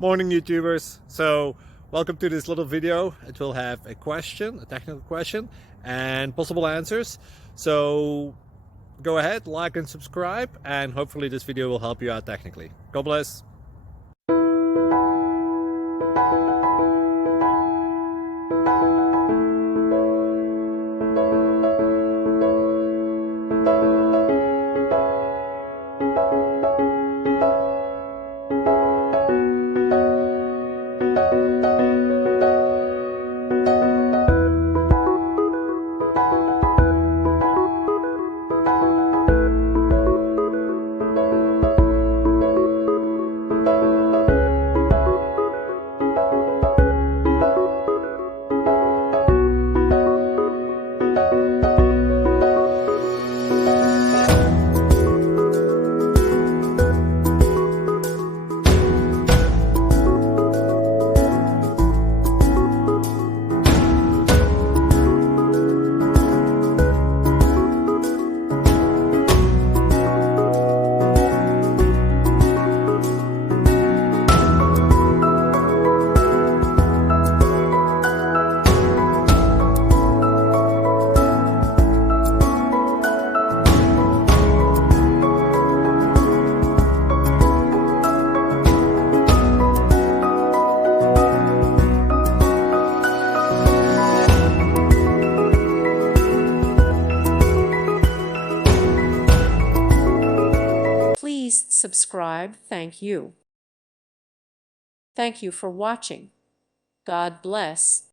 Morning YouTubers. So welcome to this little video. It will have a question, a technical question, and possible answers. So go ahead, like and subscribe, and hopefully this video will help you out technically. God bless. Please subscribe. Thank you. Thank you for watching. God bless.